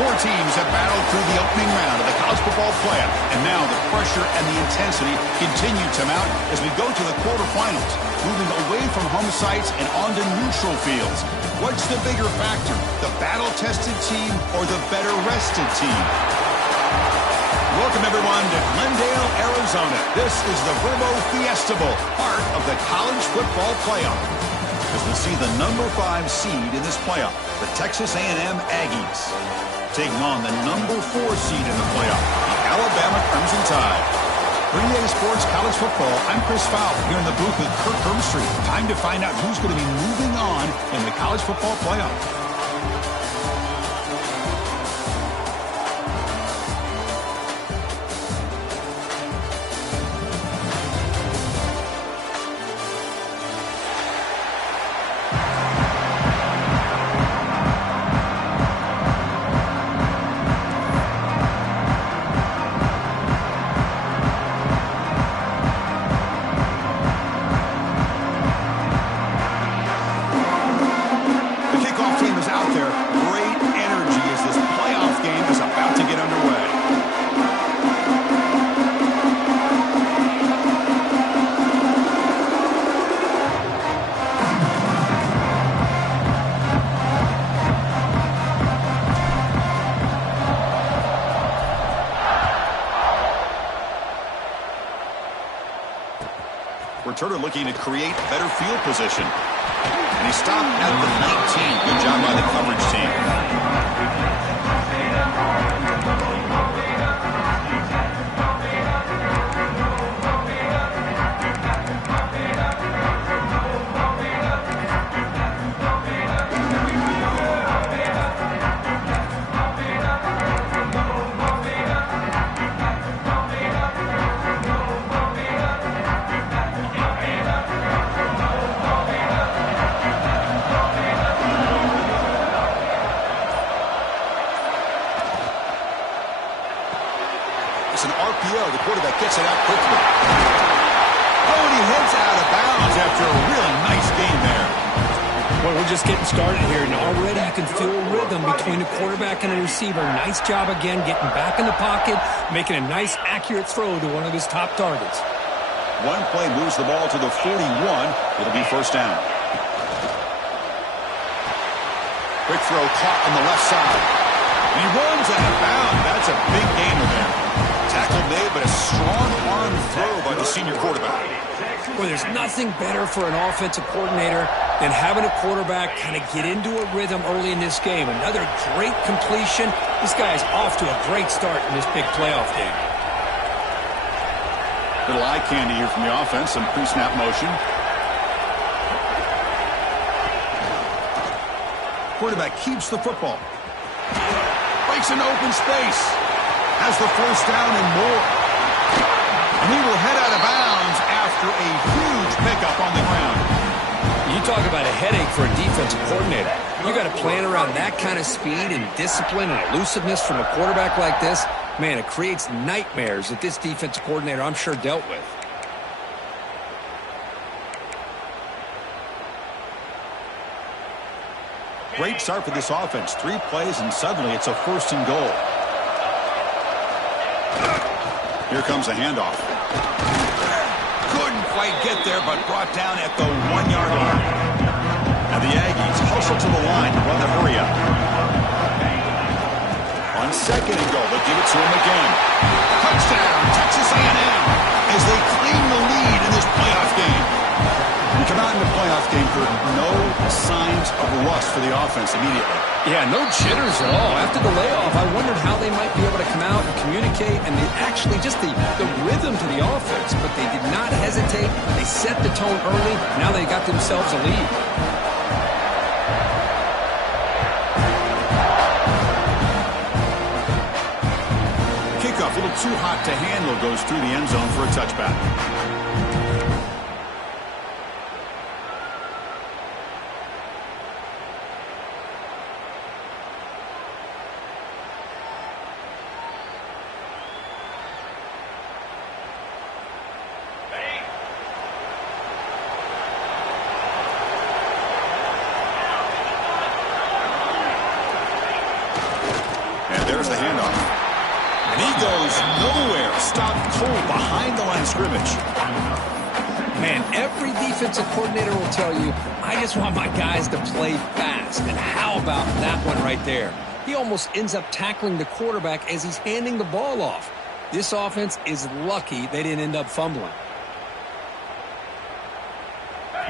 Four teams have battled through the opening round of the college football playoff, and now the pressure and the intensity continue to mount as we go to the quarterfinals, moving away from home sites and onto neutral fields. What's the bigger factor, the battle-tested team or the better-rested team? Welcome, everyone, to Glendale, Arizona. This is the Verbo Fiesta Bowl, part of the college football playoff, as we see the number 5 seed in this playoff, the Texas A&M Aggies, taking on the number 4 seed in the playoff, the Alabama Crimson Tide. Green Day Sports College Football, I'm Chris Fowler here in the booth with Kirk Herbstreit. Time to find out who's going to be moving on in the college football playoff. Returner looking to create better field position. And he stopped at the 19. Good job by the coverage team. It's an RPO. The quarterback gets it out quickly. Oh, and he heads out of bounds after a really nice game there. Well, we're just getting started here, and already you can feel a rhythm between the quarterback and the receiver. Nice job again getting back in the pocket, making a nice, accurate throw to one of his top targets. One play moves the ball to the 41. It'll be first down. Quick throw caught on the left side. And he runs out of bounds. That's a big gainer there. Tackle made, but a strong arm throw by the senior quarterback. Well, there's nothing better for an offensive coordinator than having a quarterback kind of get into a rhythm early in this game. Another great completion. This guy's off to a great start in this big playoff game. Little eye candy here from the offense. Some pre-snap motion. Quarterback keeps the football. Breaks into open space. Has the first down and more. And he will head out of bounds after a huge pickup on the ground. You talk about a headache for a defensive coordinator. You got to plan around that kind of speed and discipline and elusiveness from a quarterback like this. Man, it creates nightmares that this defensive coordinator, I'm sure, dealt with. Great start for this offense. 3 plays, and suddenly it's a 1st and goal. Here comes a handoff. Couldn't quite get there, but brought down at the 1-yard line. Now the Aggies hustle to the line to run the hurry up. On 2nd and goal, they'll give it to him again. Touchdown, Texas A&M, as they claim the lead in this playoff signs of rust for the offense immediately. Yeah, no jitters at all. After the layoff, I wondered how they might be able to come out and communicate, and actually just the rhythm to the offense. But they did not hesitate. They set the tone early. Now they got themselves a lead. Kickoff, a little too hot to handle, goes through the end zone for a touchback. There's the handoff. And he goes nowhere. Stopped cold behind the line of scrimmage. Man, every defensive coordinator will tell you, I just want my guys to play fast. And how about that one right there? He almost ends up tackling the quarterback as he's handing the ball off. This offense is lucky they didn't end up fumbling.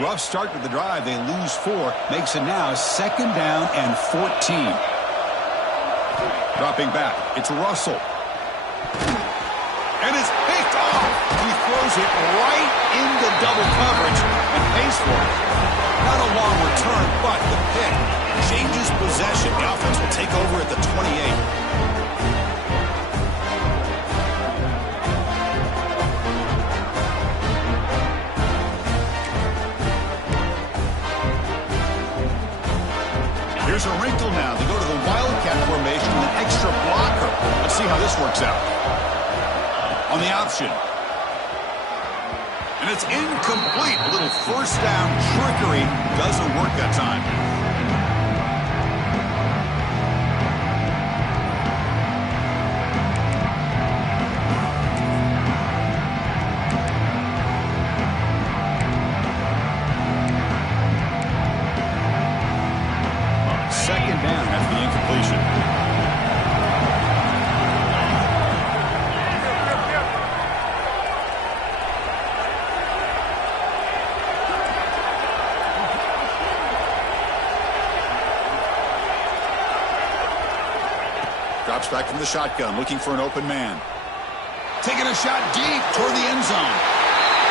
Rough start to the drive. They lose 4. Makes it now 2nd down and 14. Dropping back, it's Russell. And it's picked off. He throws it right into double coverage and pays for it. Not a long return, but the pick changes possession. The offense will take over at the 28. Here's a wrinkle now. They go to the Wildcat formation with an extra blocker. Let's see how this works out. On the option. And it's incomplete. A little first down trickery doesn't work that time. Second down after the incompletion. Drops back from the shotgun, looking for an open man. Taking a shot deep toward the end zone.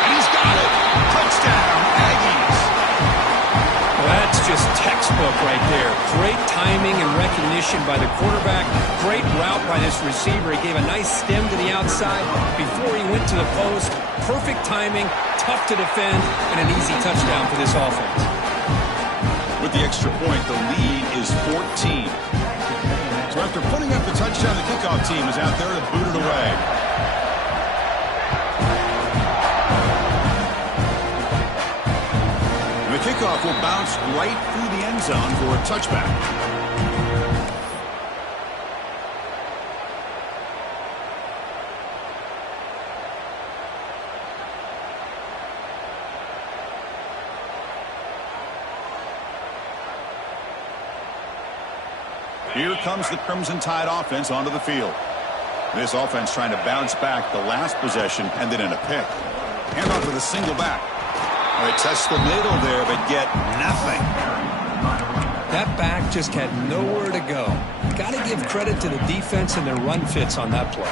And he's got it. Touchdown, Aggies. Well, that's just textbook right there. Great timing and recognition by the quarterback. Great route by this receiver. He gave a nice stem to the outside before he went to the post. Perfect timing, tough to defend, and an easy touchdown for this offense. With the extra point, the lead is 14. So after putting up the touchdown, the kickoff team is out there to boot it away. The kickoff will bounce right through the end zone for a touchback. Here comes the Crimson Tide offense onto the field. This offense trying to bounce back the last possession and then in a pick. Handoff with a single back. They test the middle there, but get nothing. That back just had nowhere to go. Got to give credit to the defense and their run fits on that play.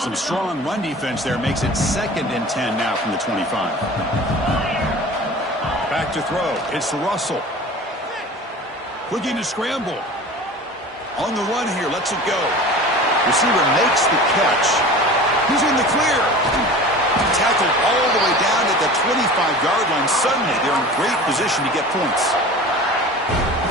Some strong run defense there makes it 2nd and 10 now from the 25. Back to throw. It's Russell. Looking to scramble. On the run here. Lets it go. Receiver makes the catch. He's in the clear. Tackled all the way down at the 25-yard line. Suddenly, they're in great position to get points.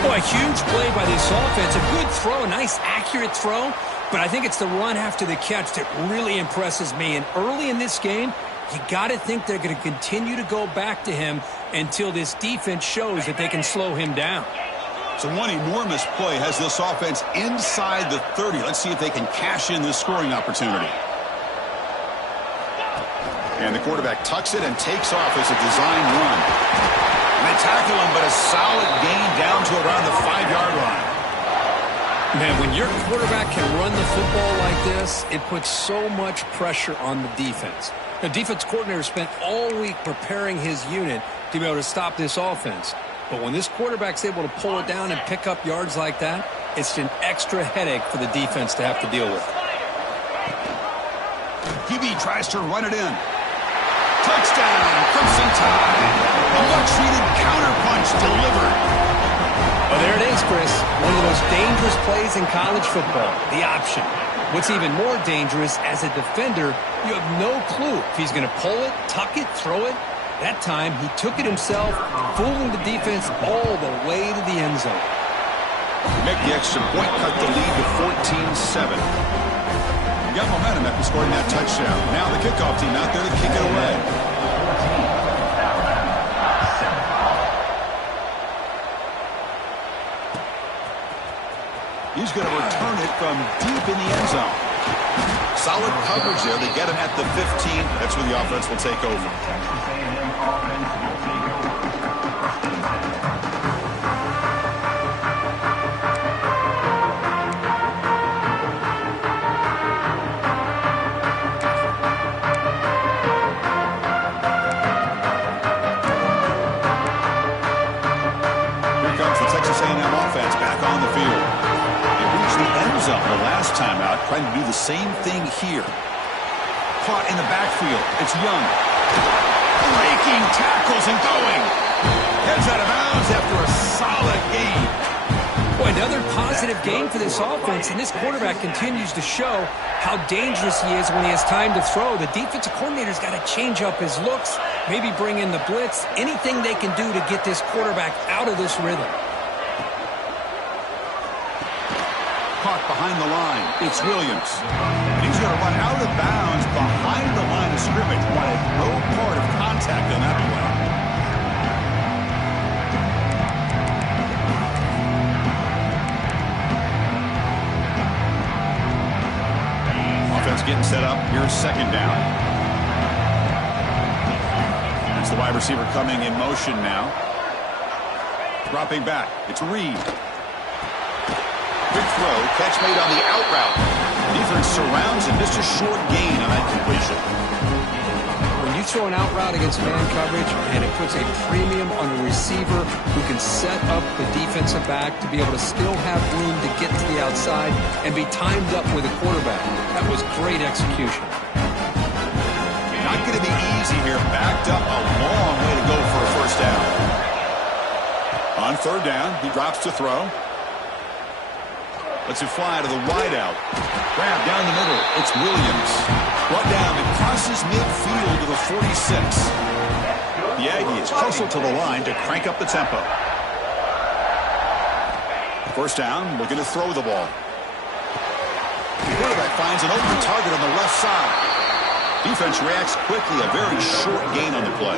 Boy, a huge play by this offense. A good throw, a nice accurate throw. But I think it's the run after the catch that really impresses me. And early in this game, you got to think they're going to continue to go back to him until this defense shows that they can slow him down. So one enormous play has this offense inside the 30. Let's see if they can cash in this scoring opportunity. And the quarterback tucks it and takes off as a design run. And they tackle him, but a solid gain down to around the 5-yard line. Man, when your quarterback can run the football like this, it puts so much pressure on the defense. The defense coordinator spent all week preparing his unit to be able to stop this offense. But when this quarterback's able to pull it down and pick up yards like that, it's an extra headache for the defense to have to deal with. QB tries to run it in. Touchdown, Crimson Tide. A much-needed counterpunch delivered. Well, there it is, Chris. One of the most dangerous plays in college football, the option. What's even more dangerous, as a defender, you have no clue if he's going to pull it, tuck it, throw it. That time, he took it himself, fooling the defense all the way to the end zone. Make the extra point, cut the lead to 14-7. You got momentum after scoring that touchdown. Now the kickoff team out there to kick it away. He's going to return it from deep in the end zone. Solid coverage there. They get him at the 15. That's where the offense will take over. Texas A&M offense will take over. Here comes the Texas A&M offense back on the field. The end zone the last time out, trying to do the same thing here. Caught in the backfield. It's Young. Breaking tackles and going. Heads out of bounds after a solid game. Boy, another positive game for this offense, and this quarterback continues to show how dangerous he is when he has time to throw. The defensive coordinator's got to change up his looks, maybe bring in the blitz, anything they can do to get this quarterback out of this rhythm. Caught behind the line. It's Williams. And he's going to run out of bounds behind the line of scrimmage. Wanted no part of contact on that play. Offense getting set up. Here's second down. That's the wide receiver coming in motion now. Dropping back. It's Reed. Quick throw, catch made on the out route. Defense surrounds him, just a short gain on that completion. When you throw an out route against man coverage, and it puts a premium on the receiver who can set up the defensive back to be able to still have room to get to the outside and be timed up with a quarterback. That was great execution. Not going to be easy here. Backed up a long way to go for a first down. On third down, he drops to throw. Lets it fly to the wideout. Grab down the middle. It's Williams. Brought down and crosses midfield to the 46. The Aggies hustle to the line to crank up the tempo. First down, looking to throw the ball. The quarterback finds an open target on the left side. Defense reacts quickly. A very short gain on the play.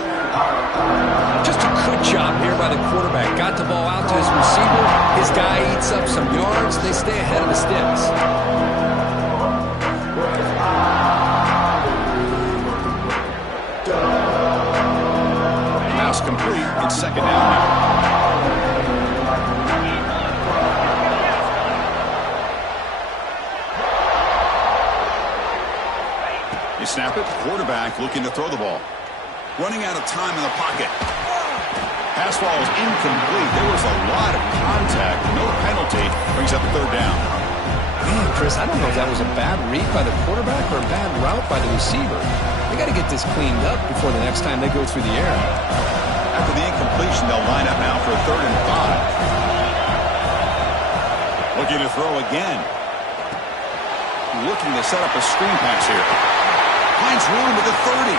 Just a good job here by the quarterback. Got the ball out to his receiver. His guy eats up some yards. They stay ahead of the sticks. Pass complete. It's second down now. They snap it. Quarterback looking to throw the ball. Running out of time in the pocket. Pass ball is incomplete. There was a lot of contact. No penalty. Brings up third down. Man, Chris, I don't know if that was a bad read by the quarterback or a bad route by the receiver. They got to get this cleaned up before the next time they go through the air. After the incompletion, they'll line up now for a 3rd and 5. Looking to throw again. Looking to set up a screen pass here. Finds room with the 30.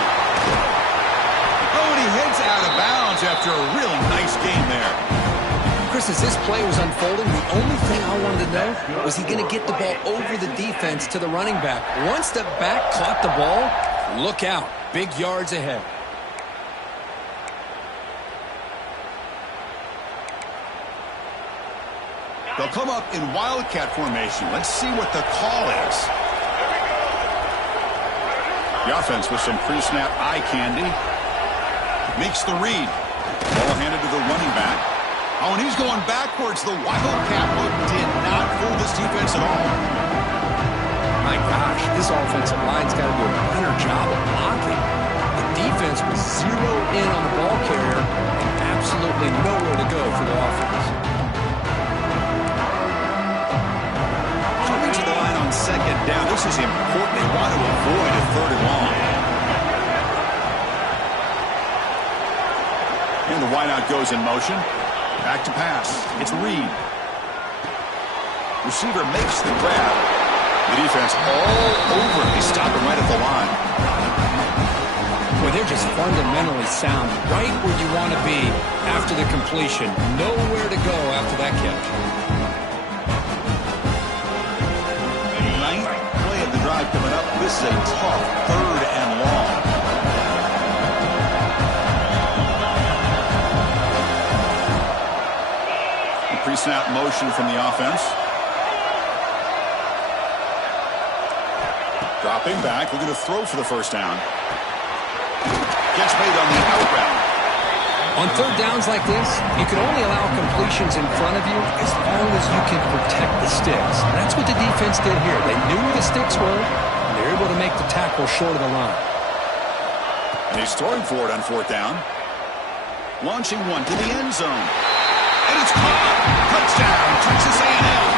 Oh, and he heads out of bounds after a real nice game there. Chris, as this play was unfolding, the only thing I wanted to know was he going to get the ball over the defense to the running back. Once the back caught the ball, look out. Big yards ahead. They'll come up in wildcat formation. Let's see what the call is. The offense with some pre-snap eye candy. Makes the read. Ball handed to the running back. Oh, and he's going backwards. The Wildcat look did not fool this defense at all. My gosh, this offensive line's got to do a better job of blocking. The defense was zeroed in on the ball carrier and absolutely nowhere to go for the offense. Coming to the line on second down. This is important. They want to avoid a third and long. And the wideout goes in motion. Back to pass. It's Reed. Receiver makes the grab. The defense all over. They stop him right at the line. Boy, they're just fundamentally sound right where you want to be after the completion. Nowhere to go after that catch. Ninth play of the drive coming up. This is a tough third and long. Pre-snap motion from the offense. Dropping back, looking to throw for the first down. Gets made on the out route. On third downs like this, you can only allow completions in front of you as long as you can protect the sticks. And that's what the defense did here. They knew where the sticks were, and they were able to make the tackle short of the line. And he's throwing for it on fourth down. Launching one to the end zone. And it's caught. Touchdown, Texas A&M.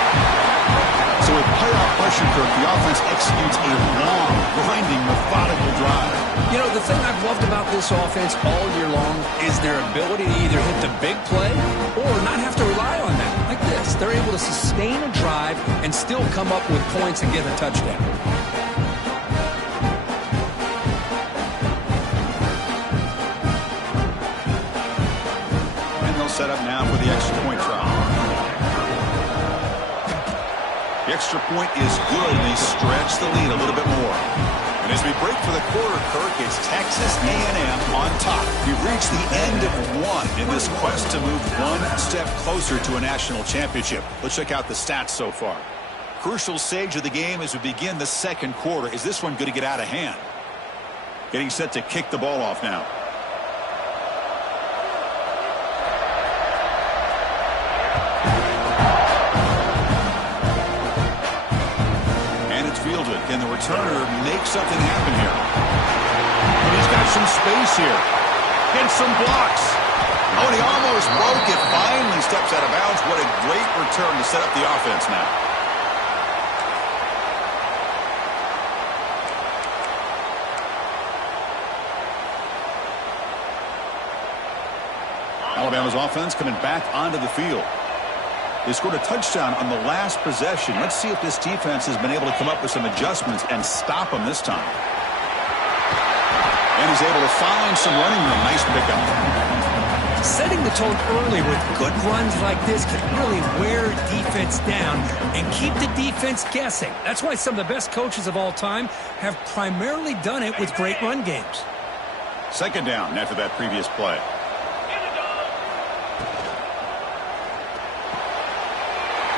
So with playoff pressure, Kirk, the offense executes a long, grinding, methodical drive. You know, the thing I've loved about this offense all year long is their ability to either hit the big play or not have to rely on that. Like this, they're able to sustain a drive and still come up with points and get a touchdown. Set up now for the extra point try. The extra point is good. They stretch the lead a little bit more. And as we break for the quarter, Kirk, it's Texas A&M on top. We've reached the end of one in this quest to move one step closer to a national championship. Let's check out the stats so far. Crucial stage of the game as we begin the second quarter. Is this one going to get out of hand? Getting set to kick the ball off now. Can the returner make something happen here? And he's got some space here. Gets some blocks. Oh, and he almost broke it. Finally steps out of bounds. What a great return to set up the offense now. Alabama's offense coming back onto the field. They scored a touchdown on the last possession. Let's see if this defense has been able to come up with some adjustments and stop them this time. And he's able to find some running room. Nice pickup. Setting the tone early with good runs like this can really wear defense down and keep the defense guessing. That's why some of the best coaches of all time have primarily done it with great run games. Second down after that previous play.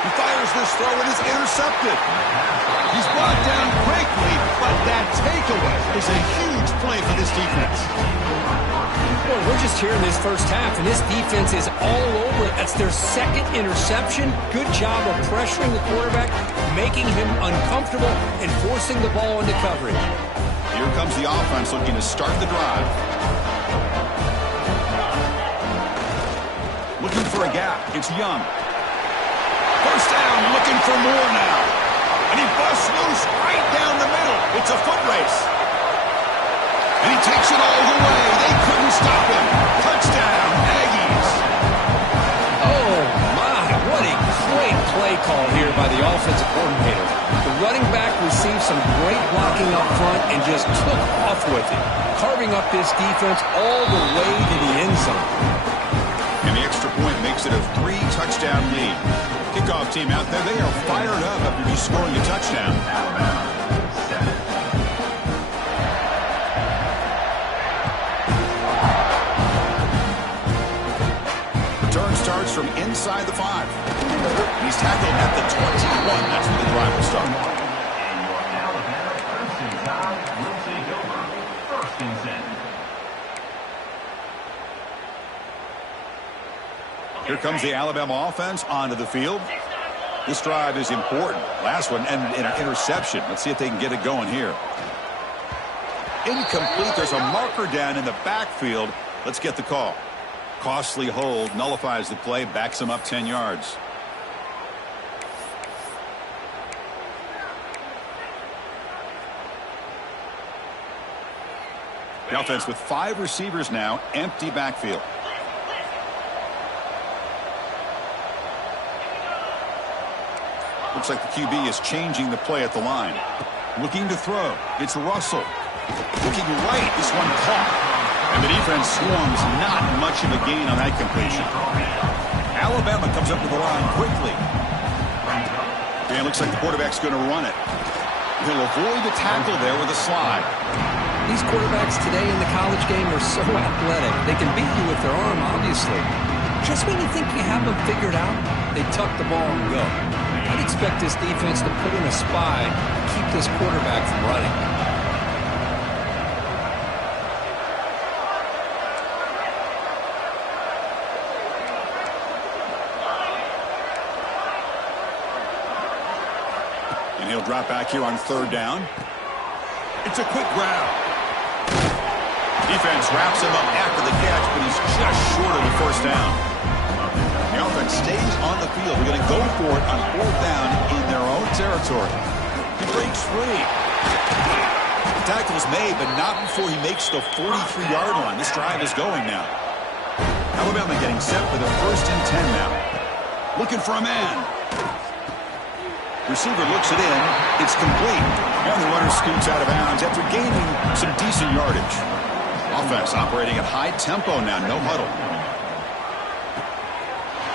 He fires this throw and is intercepted. He's brought down quickly, but that takeaway is a huge play for this defense. Well, we're just here in this first half, and this defense is all over it. That's their second interception. Good job of pressuring the quarterback, making him uncomfortable, and forcing the ball into coverage. Here comes the offense looking to start the drive. Looking for a gap. It's Young. First down, looking for more now. And he busts loose right down the middle. It's a foot race. And he takes it all the way. They couldn't stop him. Touchdown, Aggies. Oh, my. What a great play call here by the offensive coordinator. The running back received some great blocking up front and just took off with it, carving up this defense all the way to the end zone. And the extra point makes it a 3-touchdown lead. Kickoff team out there, they are fired up after just scoring a touchdown. Return starts from inside the 5. He's tackled at the 21. That's where the drive will start. Here comes the Alabama offense onto the field. This drive is important. Last one and an interception. Let's see if they can get it going here. Incomplete. There's a marker down in the backfield. Let's get the call. Costly hold nullifies the play, backs him up 10 yards. The offense with 5 receivers now, empty backfield. Looks like the QB is changing the play at the line. Looking to throw. It's Russell. Looking right. This one caught. And the defense swarms. Not much of a gain on that completion. Alabama comes up to the line quickly. And it looks like the quarterback's going to run it. He'll avoid the tackle there with a slide. These quarterbacks today in the college game are so athletic. They can beat you with their arm, obviously. Just when you think you have them figured out, they tuck the ball and go. I'd expect this defense to put in a spy to keep this quarterback from running. And he'll drop back here on 3rd down. It's a quick grab. Defense wraps him up after the catch, but he's just short of the 1st down. The offense stays on the field. We're going to go for it on 4th down in their own territory. He breaks free. The tackle is made, but not before he makes the 43-yard line. This drive is going now. Alabama getting set for their 1st and 10 now. Looking for a man. Receiver looks it in. It's complete. And the runner scoots out of bounds after gaining some decent yardage. Offense operating at high tempo now. No huddle.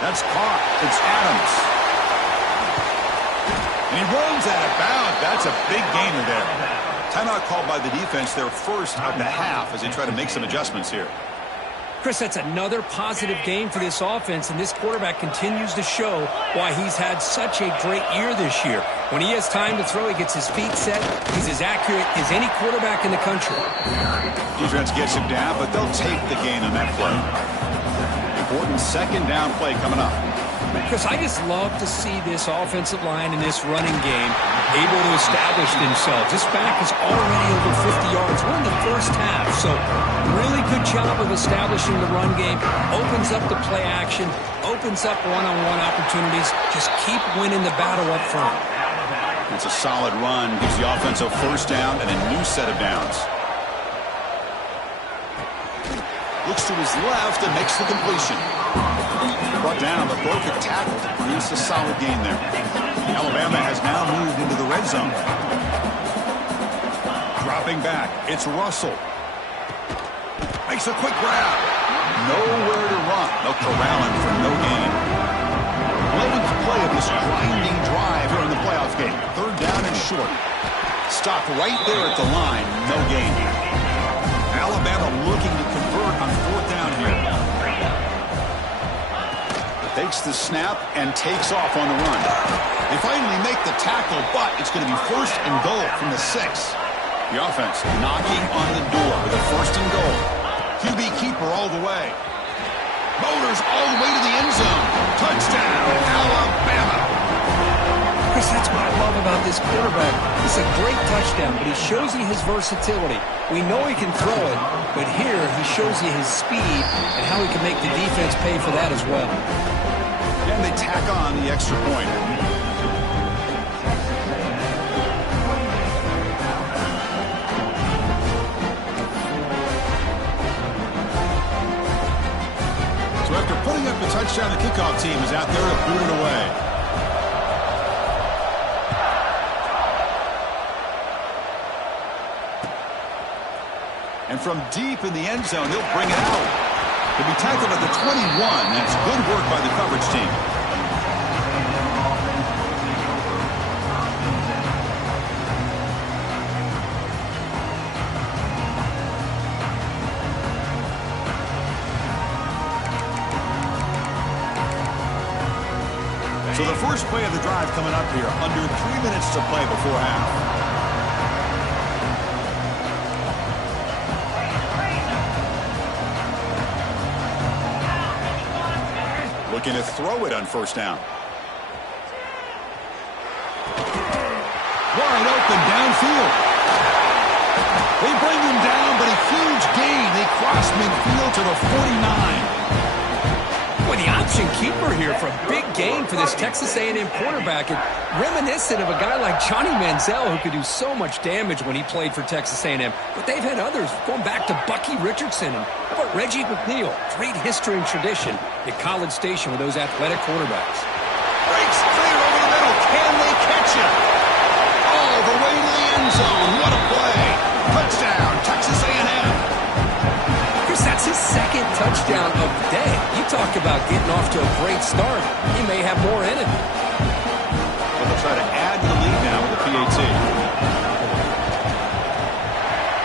That's caught. It's Adams. And he runs out of bounds. That's a big gainer there. Timeout called by the defense, their 1st of the half as they try to make some adjustments here. Chris, that's another positive game for this offense, and this quarterback continues to show why he's had such a great year this year. When he has time to throw, he gets his feet set. He's as accurate as any quarterback in the country. Defense gets him down, but they'll take the gain on that play. Important 2nd down play coming up. Chris, I just love to see this offensive line in this running game able to establish themselves. This back is already over 50 yards. We're in the 1st half, so really good job of establishing the run game. Opens up the play action, opens up one-on-one opportunities. Just keep winning the battle up front. It's a solid run. Gives the offense a 1st down and a new set of downs. Looks to his left and makes the completion. Brought down, but broke a tackle to produce a solid gain there. Alabama has now moved into the red zone. Dropping back, it's Russell. Makes a quick grab. Nowhere to run. They'll corral him for no gain. 11th play of this grinding drive here in the playoff game. 3rd down and short. Stopped right there at the line. No gain. Alabama looking to convert on 4th down here. Takes the snap and takes off on the run. They finally make the tackle, but it's going to be 1st and goal from the 6. The offense knocking on the door with a 1st and goal. QB keeper all the way. Motors all the way to the end zone. Touchdown, Alabama. Chris, that's what I love about this quarterback. It's a great touchdown, but he shows you his versatility. We know he can throw it, but here he shows you his speed and how he can make the defense pay for that as well. And they tack on the extra point. So after putting up the touchdown, the kickoff team is out there to boot it away. And from deep in the end zone, he'll bring it out. He'll be tackled at the 21. That's good work by the coverage team. So the first play of the drive coming up here. Under 3 minutes to play before half. Looking to throw it on first down. Wide open downfield. They bring him down, but a huge gain. They cross midfield to the 49. Well, the option keeper here for a big gain for this Texas A&M quarterback. And reminiscent of a guy like Johnny Manziel who could do so much damage when he played for Texas A&M. But they've had others going back to Bucky Richardson. And how about Reggie McNeil? Great history and tradition at College Station with those athletic quarterbacks. Breaks clear over the middle. Can they catch him? All the way to the end zone. What a play. Touchdown, Texas A&M. Chris, that's his second touchdown of the day. You talk about getting off to a great start. He may have more in it. Well, they'll try to add to the lead now with the PAT.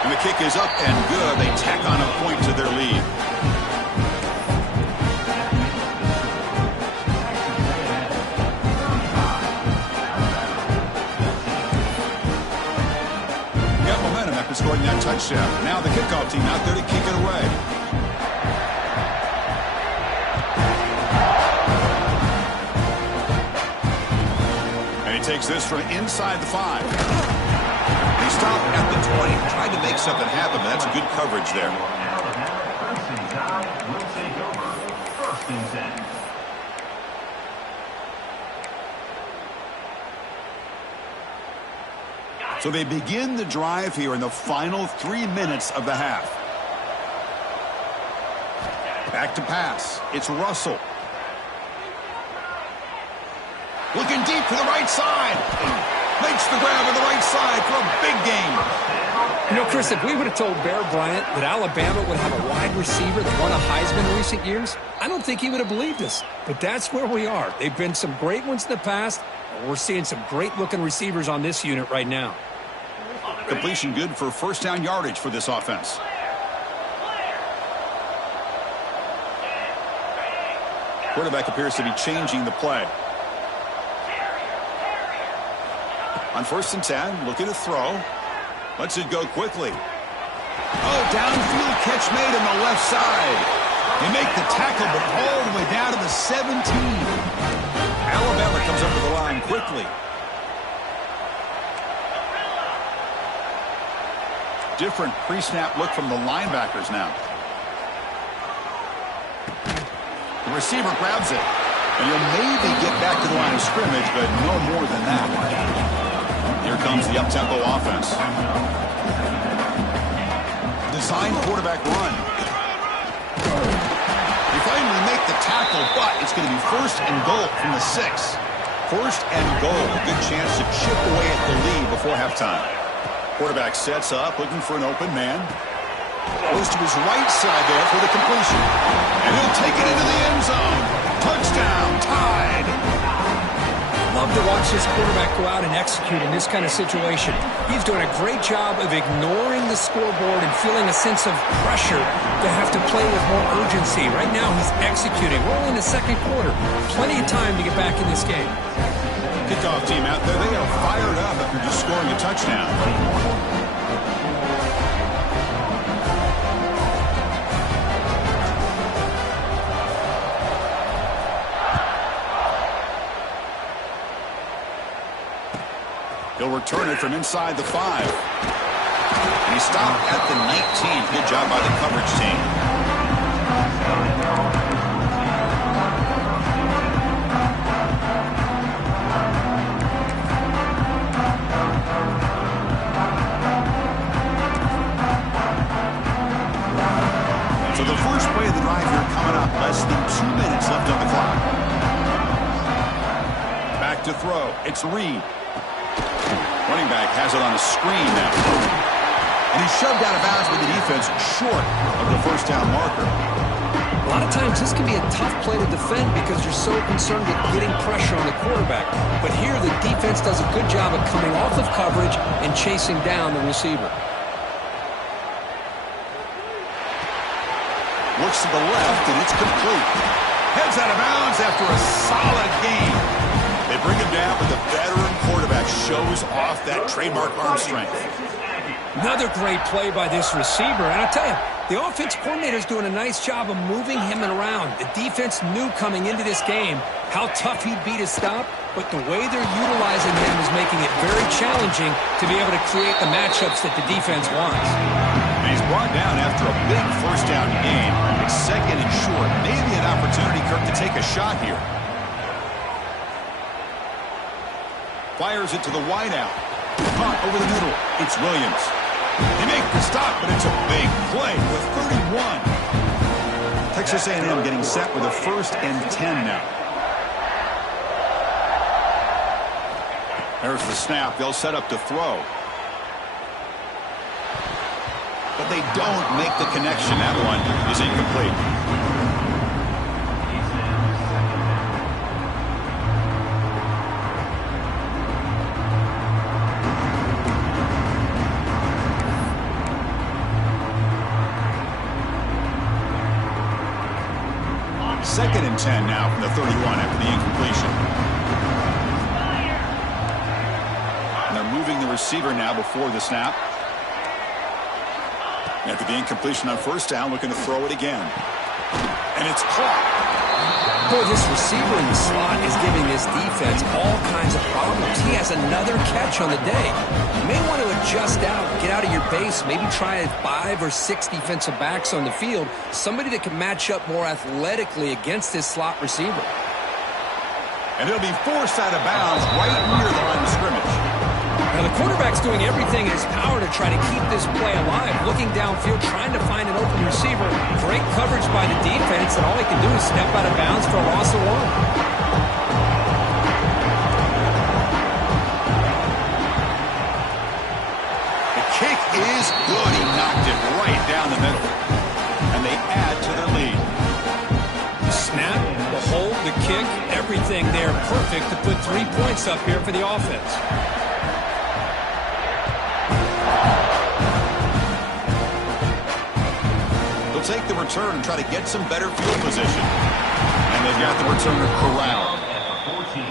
And the kick is up and good. They tack on a point to their lead. Got momentum after scoring that touchdown. Now the kickoff team out there to kick it away. Takes this from inside the 5. They stop at the 20, trying to make something happen, but that's good coverage there. So they begin the drive here in the final 3 minutes of the half. Back to pass. It's Russell. Looking deep to the right side. Makes the grab on the right side for a big gain. You know, Chris, if we would have told Bear Bryant that Alabama would have a wide receiver that won a Heisman in recent years, I don't think he would have believed us. But that's where we are. They've been some great ones in the past, and we're seeing some great-looking receivers on this unit right now. Completion good for first down yardage for this offense. Quarterback appears to be changing the play. On 1st and 10, looking to throw. Lets it go quickly. Oh, downfield catch made on the left side. They make the tackle, but all the way down to the 17. Alabama comes up to the line quickly. Different pre-snap look from the linebackers now. The receiver grabs it. And he'll maybe get back to the line of scrimmage, but no more than that. Here comes the up-tempo offense. Design quarterback run. They finally make the tackle, but it's going to be 1st and goal from the 6. 1st and goal. A good chance to chip away at the lead before halftime. Quarterback sets up, looking for an open man. Goes to his right side there for the completion. And he'll take it into the end zone. Touchdown, tied. Love to watch this quarterback go out and execute in this kind of situation. He's doing a great job of ignoring the scoreboard and feeling a sense of pressure to have to play with more urgency. Right now, he's executing. We're only in the 2nd quarter. Plenty of time to get back in this game. Kickoff team out there, they are fired up after just scoring a touchdown. He'll return it from inside the 5. And he stopped at the 19. Good job by the coverage team. So the first play of the drive here coming up. Less than 2 minutes left on the clock. Back to throw. It's Reed. Running back has it on a screen now. And he's shoved out of bounds with the defense short of the first down marker. A lot of times this can be a tough play to defend because you're so concerned with getting pressure on the quarterback. But here the defense does a good job of coming off of coverage and chasing down the receiver. Looks to the left, and it's complete. Heads out of bounds after a solid gain. They bring him down, but the veteran quarterback shows off that trademark arm strength. Another great play by this receiver. And I tell you, The offense coordinator is doing a nice job of moving him around. The defense knew coming into this game how tough he'd be to stop, but the way they're utilizing him is making it very challenging to be able to create the matchups that the defense wants. And he's brought down after a big first down gain. It's second and short. Maybe an opportunity, Kirk, to take a shot here. Fires it to the wideout. Caught over the middle. It's Williams. They make the stop, but it's a big play with 31. Texas A&M getting set with a 1st and 10 now. There's the snap. They'll set up to throw. But they don't make the connection. That one is incomplete. Second and 10 now from the 31 after the incompletion. And they're moving the receiver now before the snap. After the incompletion on first down, looking to throw it again. And it's caught. Boy, this receiver in the slot is giving this defense all kinds of problems. He has another catch on the day. You may want to adjust out, get out of your base, maybe try 5 or 6 defensive backs on the field, somebody that can match up more athletically against this slot receiver. And it'll be forced out of bounds right near the line of scrimmage. Now, the quarterback's doing everything in his power to try to keep this play alive, looking downfield, trying to find an open receiver. Great coverage by the defense, and all he can do is step out of bounds for a loss of 1. The kick is good. He knocked it right down the middle. And they add to their lead. The snap, the hold, the kick, everything there perfect to put 3 points up here for the offense. They'll take the return and try to get some better field position. And they've got the returner corralled. At the 14,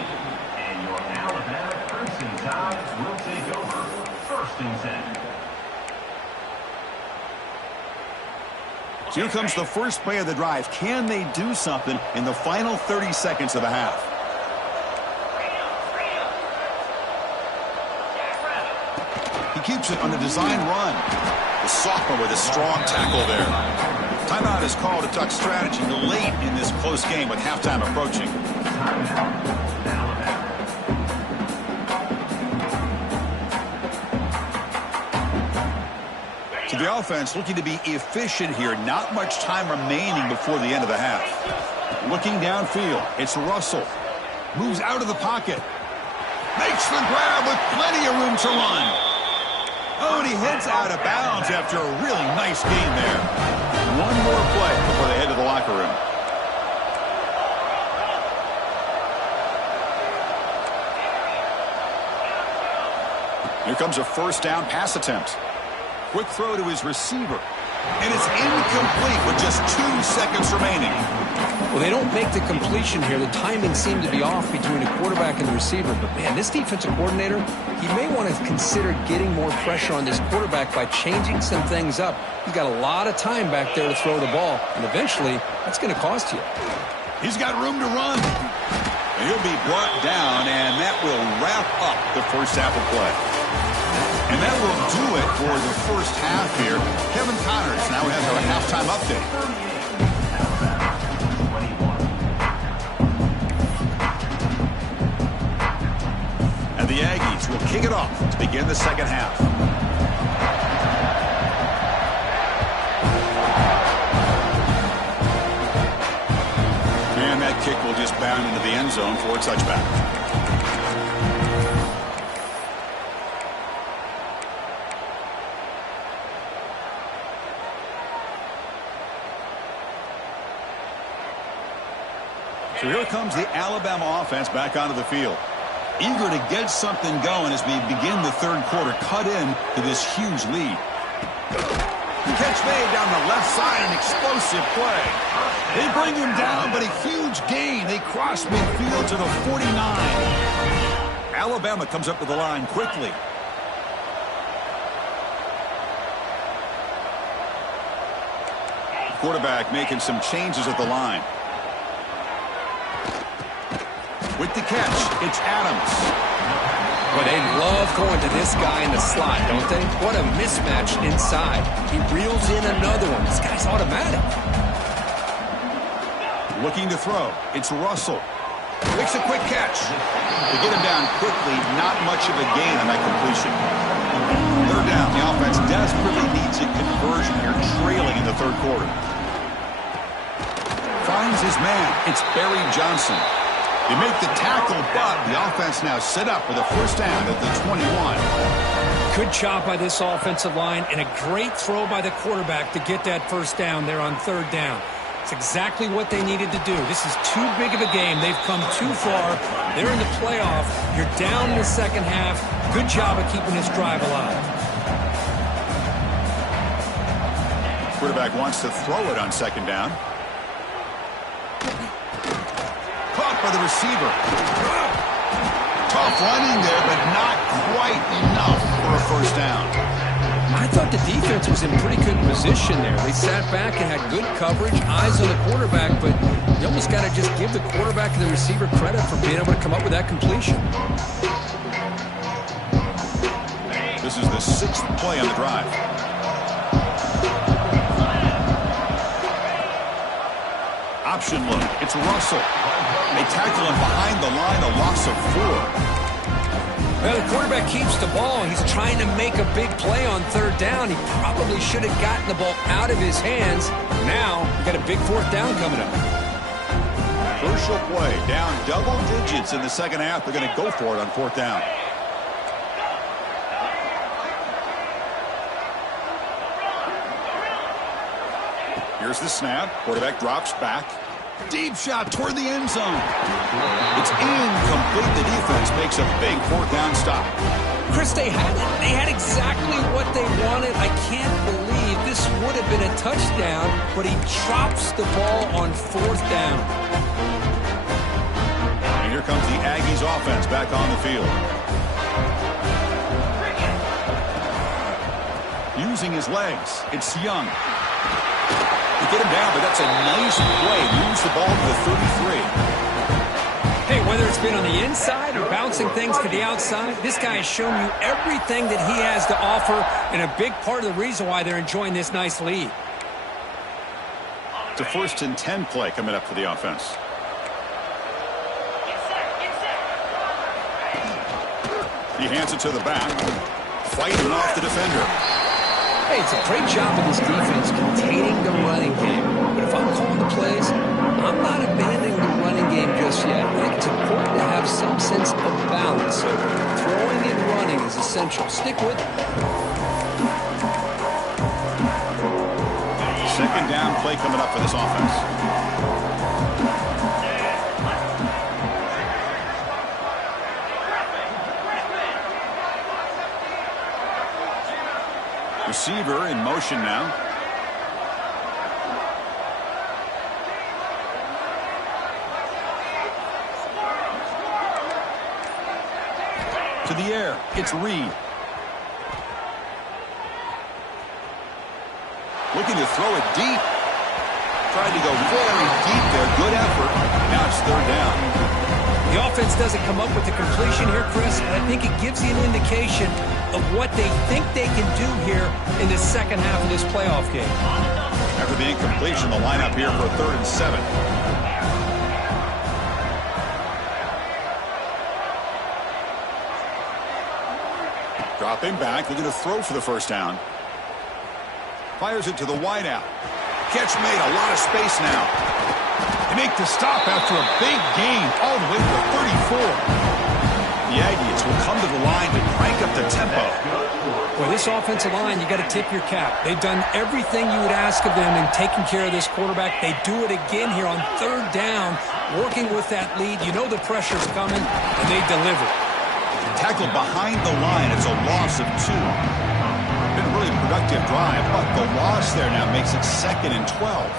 and your Alabama Crimson Tide will take over 1st and 10. So here comes the first play of the drive. Can they do something in the final 30 seconds of the half? He keeps it on the design run. The sophomore with a strong tackle there. Timeout is called to talk strategy late in this close game with halftime approaching. So the offense looking to be efficient here. Not much time remaining before the end of the half. Looking downfield, it's Russell. Moves out of the pocket. Makes the grab with plenty of room to run. Oh, and he heads out of bounds after a really nice game there. One more play before they head to the locker room. Here comes a first down pass attempt. Quick throw to his receiver. And it's incomplete with just 2 seconds remaining. Well, they don't make the completion here. The timing seemed to be off between the quarterback and the receiver. But, man, this defensive coordinator, he may want to consider getting more pressure on this quarterback by changing some things up. He's got a lot of time back there to throw the ball. And eventually, that's going to cost you. He's got room to run. And he'll be brought down, and that will wrap up the first half of play. And that will do it for the first half here. Kevin Connors now has our halftime update. And the Aggies will kick it off to begin the second half. And that kick will just bound into the end zone for a touchback. So here comes the Alabama offense back onto the field. Eager to get something going as we begin the third quarter. Cut in to this huge lead. Catch made down the left side, an explosive play. They bring him down, but a huge gain. They cross midfield to the 49. Alabama comes up to the line quickly. Quarterback making some changes at the line. With the catch, it's Adams. Well, they love going to this guy in the slot, don't they? What a mismatch inside. He reels in another one. This guy's automatic. Looking to throw. It's Russell. Makes a quick catch. To get him down quickly, not much of a gain on that completion. Third down. The offense desperately needs a conversion here, trailing in the third quarter. Finds his man. It's Barry Johnson. They make the tackle, but the offense now set up for the first down at the 21. Good job by this offensive line and a great throw by the quarterback to get that first down there on third down. It's exactly what they needed to do. This is too big of a game. They've come too far. They're in the playoff. You're down in the second half. Good job of keeping this drive alive. Quarterback wants to throw it on second down. Caught by the receiver. Tough running there, but not quite enough for a first down. I thought the defense was in pretty good position there. They sat back and had good coverage, eyes on the quarterback, but you almost got to just give the quarterback and the receiver credit for being able to come up with that completion. This is the 6th play on the drive. Option look. It's Russell. They tackle him behind the line, a loss of 4. Well, the quarterback keeps the ball. He's trying to make a big play on third down. He probably should have gotten the ball out of his hands. Now, we've got a big fourth down coming up. Crucial play. Down double digits in the second half. They're going to go for it on fourth down. Here's the snap. Quarterback drops back. Deep shot toward the end zone. It's incomplete. The defense makes a big fourth down stop. Chris, they had it. They had exactly what they wanted. I can't believe this would have been a touchdown, but he drops the ball on fourth down. And here comes the Aggies offense back on the field. Using his legs. It's Young. Get him down, but that's a nice play. Moves the ball to the 33. Hey, whether it's been on the inside or bouncing things to the outside, this guy has shown you everything that he has to offer, and a big part of the reason why they're enjoying this nice lead. It's a 1st and 10 play coming up for the offense. He hands it to the back, fighting off the defender. Hey, it's a great job of this defense containing the running game. But if I'm calling the plays, I'm not abandoning the running game just yet. I think it's important to have some sense of balance. So throwing and running is essential. Stick with it. Second down play coming up for this offense. Receiver in motion now. To the air. It's Reed. Looking to throw it deep. Tried to go very deep there. Good effort. Now it's third down. The offense doesn't come up with the completion here, Chris, but I think it gives you an indication of what they think they can do here in the second half of this playoff game. After the incompletion, the lineup here for a 3rd and 7. Dropping back, looking to throw for the first down. Fires it to the wideout. Catch made, a lot of space now. They make the stop after a big gain all the way to the 34. The Aggies will come to the line to crank up the tempo. Well, this offensive line, you got to tip your cap. They've done everything you would ask of them in taking care of this quarterback. They do it again here on third down, working with that lead. You know the pressure's coming, and they deliver. Tackled behind the line. It's a loss of 2. Been a really productive drive, but the loss there now makes it 2nd and 12.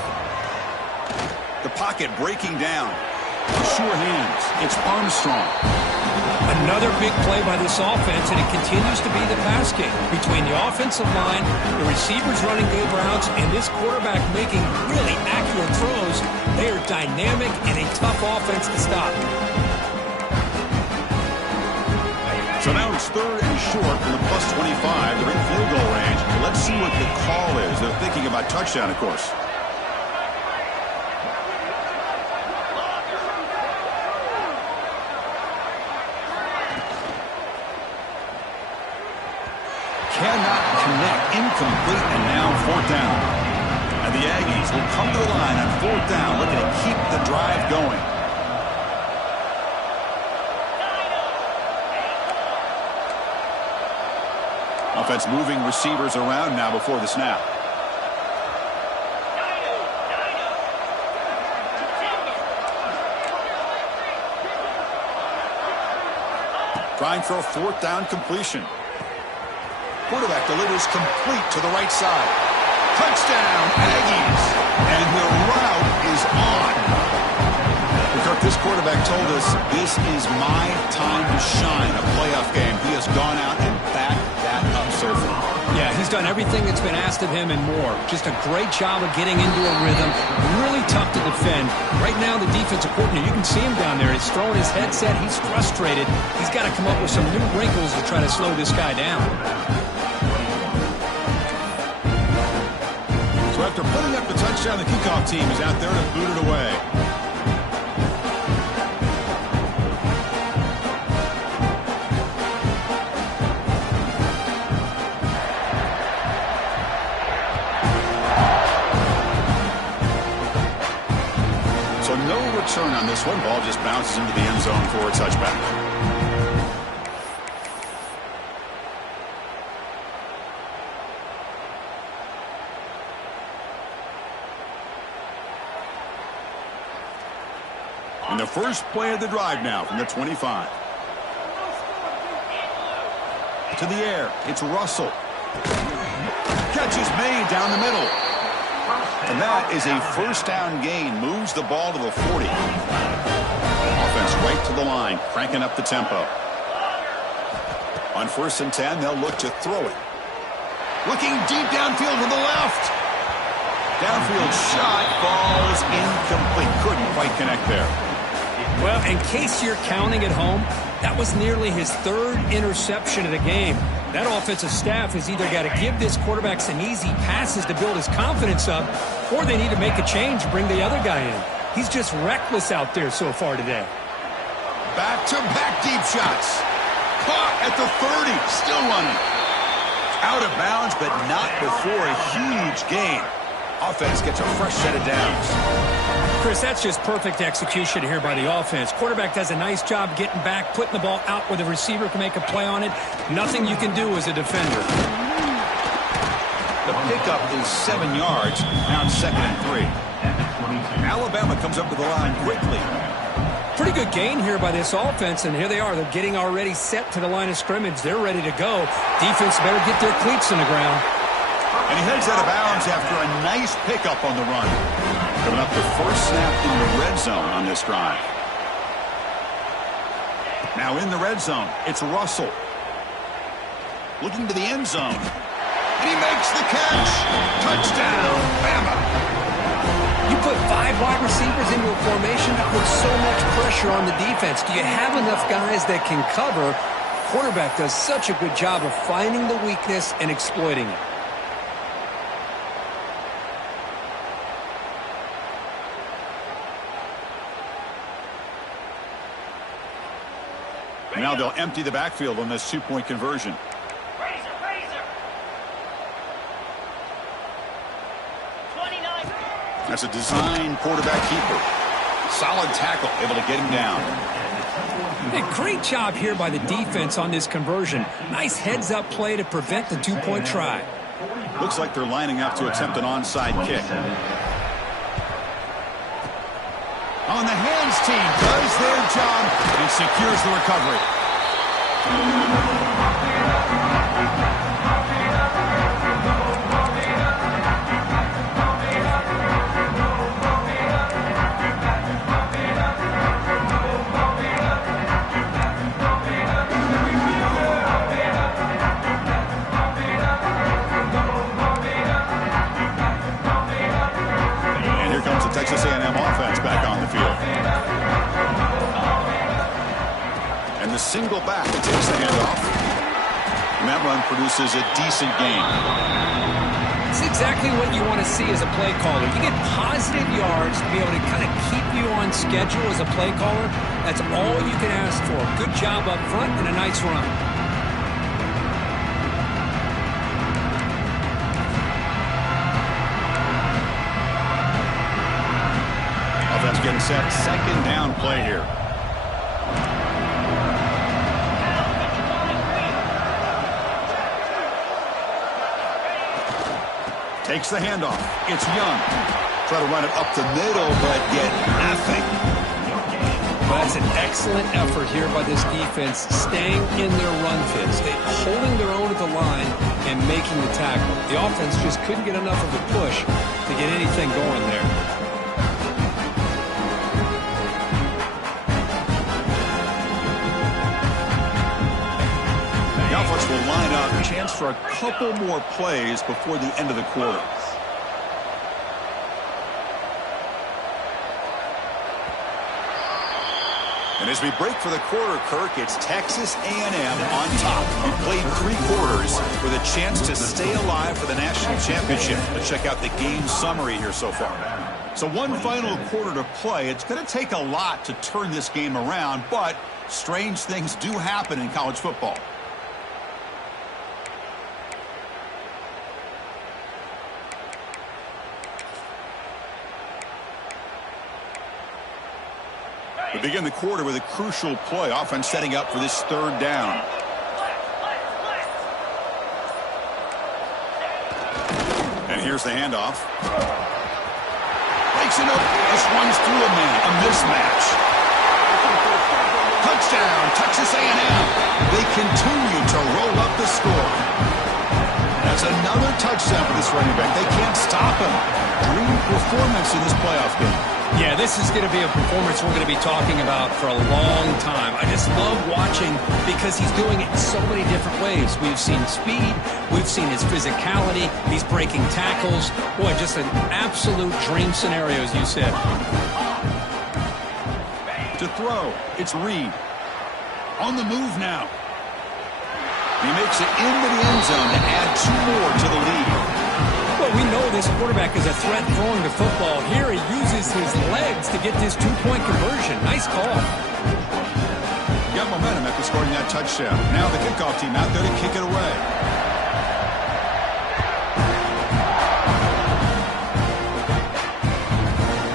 The pocket breaking down. Sure hands. It's Armstrong. Another big play by this offense, and it continues to be the pass game. Between the offensive line, the receivers running good routes, and this quarterback making really accurate throws, they are dynamic and a tough offense to stop. So now it's 3rd and short from the plus 25. They're in field goal range. Let's see what the call is. They're thinking about touchdown, of course. Cannot connect. Incomplete, and now 4th down. And the Aggies will come to the line on 4th down, looking to keep the drive going. Offense moving receivers around now before the snap. Trying for a 4th down completion. Quarterback delivers complete to the right side. Touchdown, Aggies. And the route is on. Kirk, this quarterback told us this is my time to shine, a playoff game. He has gone out and backed that up so far. Yeah, he's done everything that's been asked of him and more. Just a great job of getting into a rhythm. Really tough to defend. Right now, the defensive coordinator, you can see him down there. He's throwing his headset. He's frustrated. He's got to come up with some new wrinkles to try to slow this guy down. So after putting up the touchdown, the kickoff team is out there to boot it away. So no return on this one. Ball just bounces into the end zone for a touchback. And the first play of the drive now from the 25. To the air. It's Russell. Catch is made down the middle. And that is a 1st down gain. Moves the ball to the 40. Offense right to the line, cranking up the tempo. On 1st and 10, they'll look to throw it. Looking deep downfield to the left. Downfield shot falls incomplete. Couldn't quite connect there. Well, in case you're counting at home, that was nearly his 3rd interception of the game. That offensive staff has either got to give this quarterback some easy passes to build his confidence up, or they need to make a change, bring the other guy in. He's just reckless out there so far today. Back-to-back deep shots. Caught at the 30. Still running. Out of bounds, but not before a huge gain. Offense gets a fresh set of downs. Chris, that's just perfect execution here by the offense. Quarterback does a nice job getting back, putting the ball out where the receiver can make a play on it. Nothing you can do as a defender. The pickup is 7 yards. Now it's 2nd and 3. Alabama comes up to the line quickly. Pretty good gain here by this offense, and here they are. They're getting already set to the line of scrimmage. They're ready to go. Defense better get their cleats in the ground. And he heads out of bounds after a nice pickup on the run. Coming up the first snap in the red zone on this drive. Now in the red zone, it's Russell. Looking to the end zone. And he makes the catch. Touchdown, Bama. You put 5 wide receivers into a formation that puts so much pressure on the defense. Do you have enough guys that can cover? Quarterback does such a good job of finding the weakness and exploiting it. Now they'll empty the backfield on this 2-point conversion. That's a design quarterback keeper. Solid tackle, able to get him down. A great job here by the defense on this conversion. Nice heads-up play to prevent the 2-point try. Looks like they're lining up to attempt an onside kick. On the hands team does their job and secures the recovery. single back. Takes the handoff. And that run produces a decent gain. It's exactly what you want to see as a play caller. You get positive yards to be able to kind of keep you on schedule as a play caller. That's all you can ask for. Good job up front and a nice run. Offense getting set. Second down play here. Takes the handoff. It's Young. Try to run it up the middle, but get nothing. Well, that's an excellent effort here by this defense, staying in their run fits, holding their own at the line and making the tackle. The offense just couldn't get enough of a push to get anything going there. The offense will line up. A chance for a couple more plays before the end of the quarter. And as we break for the quarter, Kirk, it's Texas A&M on top. We played 3 quarters with a chance to stay alive for the national championship. Let's check out the game summary here so far. So one final quarter to play. It's going to take a lot to turn this game around, but strange things do happen in college football. We begin the quarter with a crucial play. Offense setting up for this third down. And here's the handoff. Breaks it up. This runs through a man. A mismatch. Touchdown, Texas A&M. They continue to roll up the score. That's another touchdown for this running back. They can't stop him. Dream performance in this playoff game. Yeah, this is going to be a performance we're going to be talking about for a long time. I just love watching because he's doing it in so many different ways. We've seen speed. We've seen his physicality. He's breaking tackles. Boy, just an absolute dream scenario, as you said. To throw, it's Reed. On the move now. He makes it into the end zone to add 2 more to the lead. Well, we know this quarterback is a threat throwing the football. Here he uses his legs to get this 2-point conversion. Nice call. Got momentum after scoring that touchdown. Now the kickoff team out there to kick it away.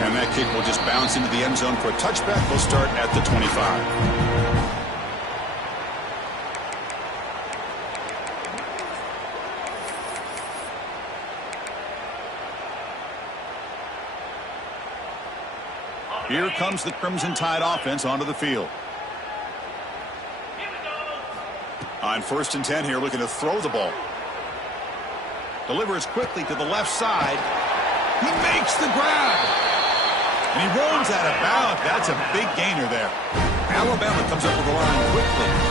And that kick will just bounce into the end zone for a touchback. We'll start at the 25. Here comes the Crimson Tide offense onto the field. On 1st and 10 here, looking to throw the ball. Delivers quickly to the left side. He makes the grab. And he rolls out of bounds. That's a big gainer there. Alabama comes up with the line quickly.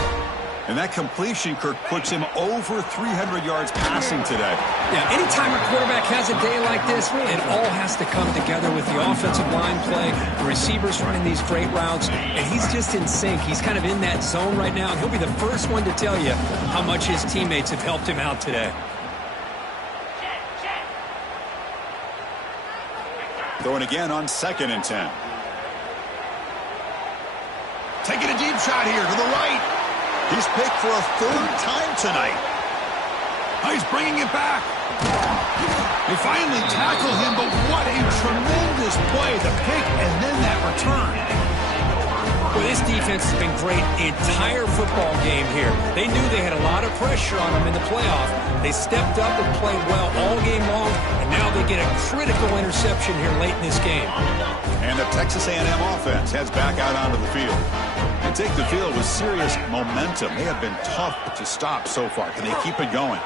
And that completion, Kirk, puts him over 300 yards passing today. Yeah, anytime a quarterback has a day like this, it all has to come together with the offensive line play, the receivers running these great routes, and he's just in sync. He's kind of in that zone right now. He'll be the first one to tell you how much his teammates have helped him out today. Throwing again on 2nd and 10. Taking a deep shot here to the right. He's picked for a 3rd time tonight. Oh, he's bringing it back. They finally tackle him, but what a tremendous play. The pick and then that return. Well, this defense has been great the entire football game here. They knew they had a lot of pressure on them in the playoff. They stepped up and played well all game long, and now they get a critical interception here late in this game. And the Texas A&M offense heads back out onto the field. They take the field with serious momentum. They have been tough to stop so far. Can they keep it going?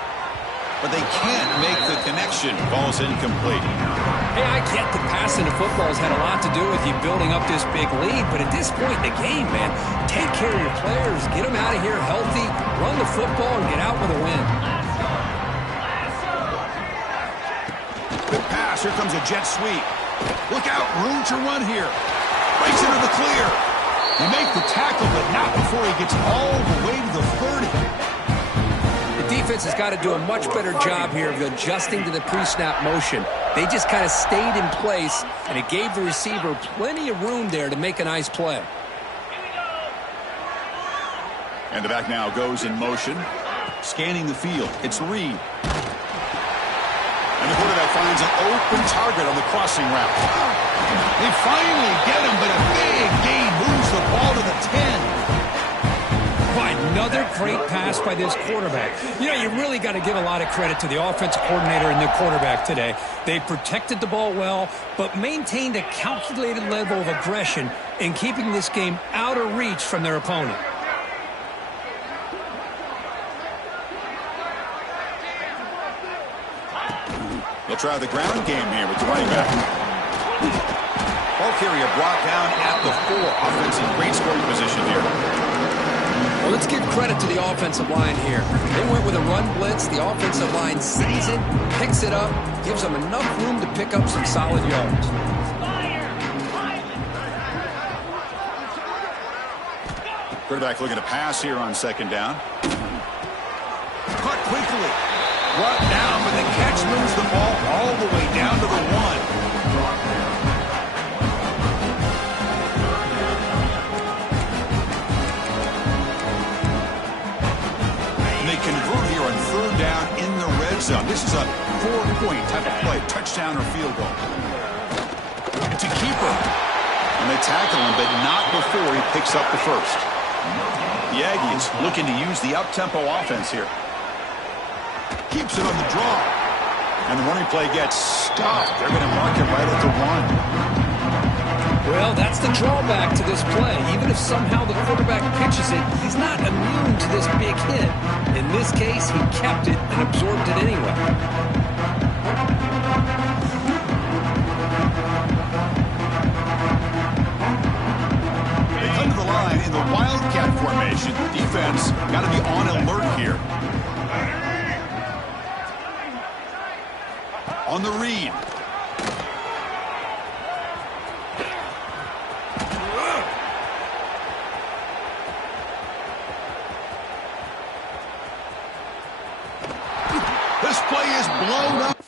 But they can't make the connection. Ball's incomplete. Hey, I get the passing of football has had a lot to do with you building up this big lead, but at this point in the game, man, take care of your players. Get them out of here healthy, run the football, and get out with a win. Good pass. Here comes a jet sweep. Look out. Room to run here. Breaks into the clear. They make the tackle, but not before he gets all the way to the 30. The defense has got to do a much better job here of adjusting to the pre-snap motion. They just kind of stayed in place, and it gave the receiver plenty of room there to make a nice play. And the back now goes in motion. Scanning the field. It's Reed. And the quarterback finds an open target on the crossing route. They finally get him, but a big gain moves the ball to the 10. By another great pass by this quarterback. You know, you really got to give a lot of credit to the offensive coordinator and the quarterback today. They protected the ball well, but maintained a calculated level of aggression in keeping this game out of reach from their opponent. They'll try the ground game here with the running back. Ball carrier brought down at the 4. Offense in great scoring position here. Well, let's give credit to the offensive line here. They went with a run blitz. The offensive line sees it, picks it up, gives them enough room to pick up some solid yards. Quarterback looking to pass here on second down. Caught quickly. Brought down, but the catch moves the ball all the way down to the 1. And they convert here on third down in the red zone. This is a 4-point type of play, touchdown or field goal. It's a keeper. And they tackle him, but not before he picks up the first. The Aggies looking to use the up-tempo offense here. Keeps it on the draw. And the running play gets stopped. They're going to mark it right at the 1. Well, that's the drawback to this play. Even if somehow the quarterback pitches it, he's not immune to this big hit. In this case, he kept it and absorbed it anyway. They come to the line in the Wildcat formation. The defense got to be on alert here. On the read. This play is blown up.